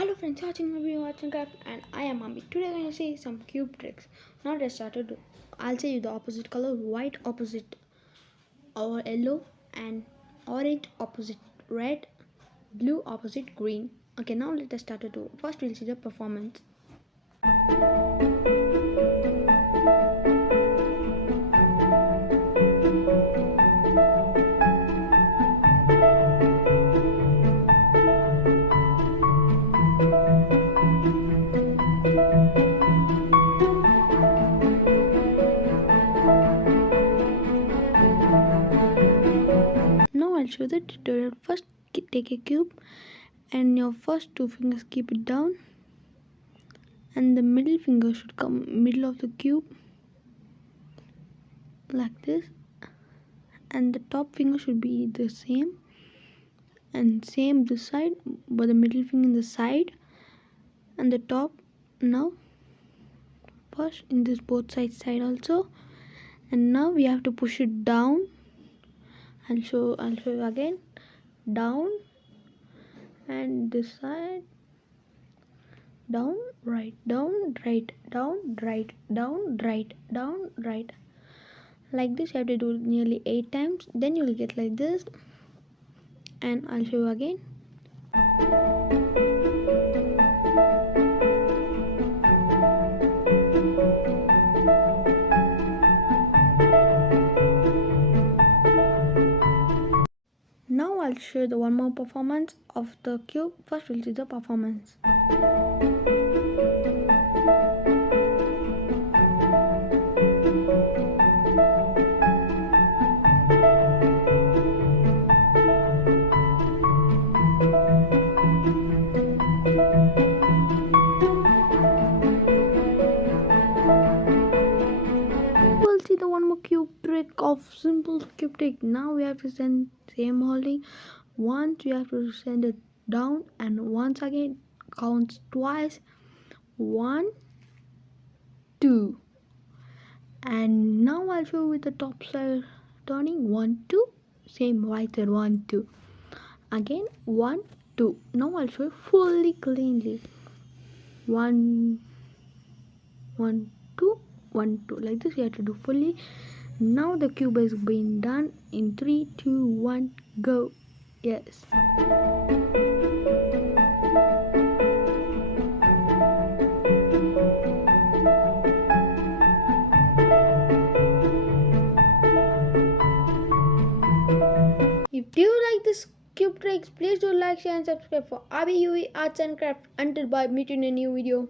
Hello friends, watching my video Arts and Craft, and I am Mami. Today I'm going to see some cube tricks. Now let's start to do. I'll say you the opposite color, white opposite or yellow, and orange opposite red, blue opposite green. Okay, now let us start to do. First we'll see the performance. Now I'll show the tutorial. First take a cube and your first two fingers keep it down, and the middle finger should come middle of the cube like this, and the top finger should be the same and same this side, but the middle finger in the side and the top. Now first in this both side also, and now we have to push it down. I'll show you again. Down and this side, down right, down right, down right, down right, down right. Like this you have to do nearly 8 times, then you will get like this. And I'll show you again. Now I'll show you the one more performance of the cube. First we'll see the performance. We'll see the one more cube trick of simple cube trick. Now we have to send same holding. Once we have to send it down, and once again counts twice. 1, 2. And now I'll show you with the top side turning. 1, 2. Same right side. 1, 2. Again 1, 2. Now I'll show you fully cleanly. 1, 1, 2, 1, 2. Like this you have to do fully. Now the cube is being done in 3, 2, 1, go. Yes. If you like this cube tricks, please do like, share and subscribe for ABUE Arts and Craft. Until bye, meet you in a new video.